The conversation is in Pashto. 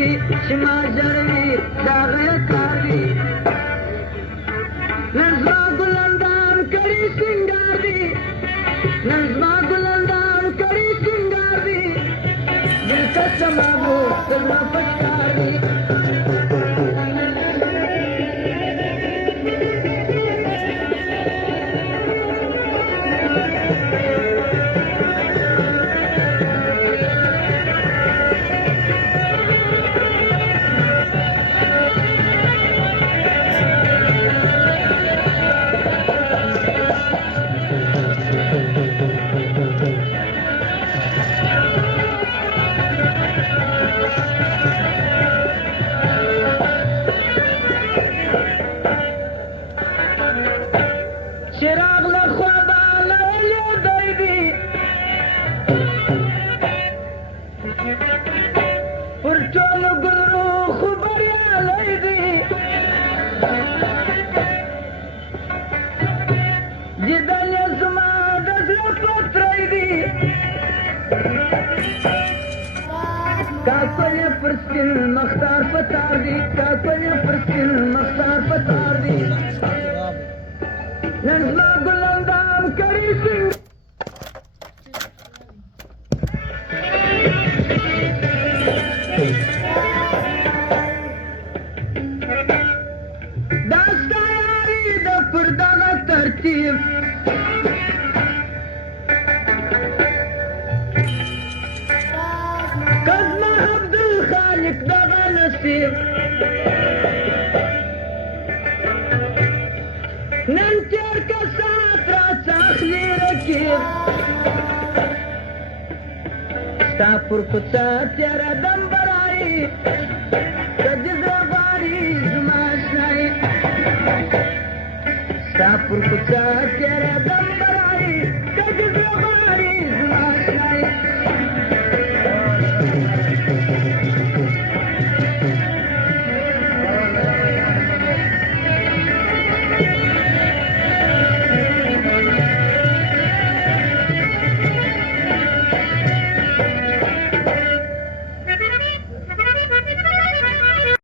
دي چې ما ژړوي دا غیر کار دي نن زما ګلندام کړي سینګار دي نن زما ګلندام کړي سینګار دي دلکش زما زړه پټکار دي چراغ له خوابه لوېدلی دی پر ټولو ګلرو خو بریالی دی دیدن یې زما د زړه پتری دی کاکل یې پر سپین مختار پتار دی کاکل یې پر سپین مختار پتار دی نن زما ګلندام کړي سینګار دا ستا یاري ده پر دغه ترتیب که زما عبدالخالق دغه نصیب نن تیر کسات را څاخلي رکیب ستا پر کوڅه تیاره دم برایي که دې زړه غواړي زما اشنایي ستا پر کوڅه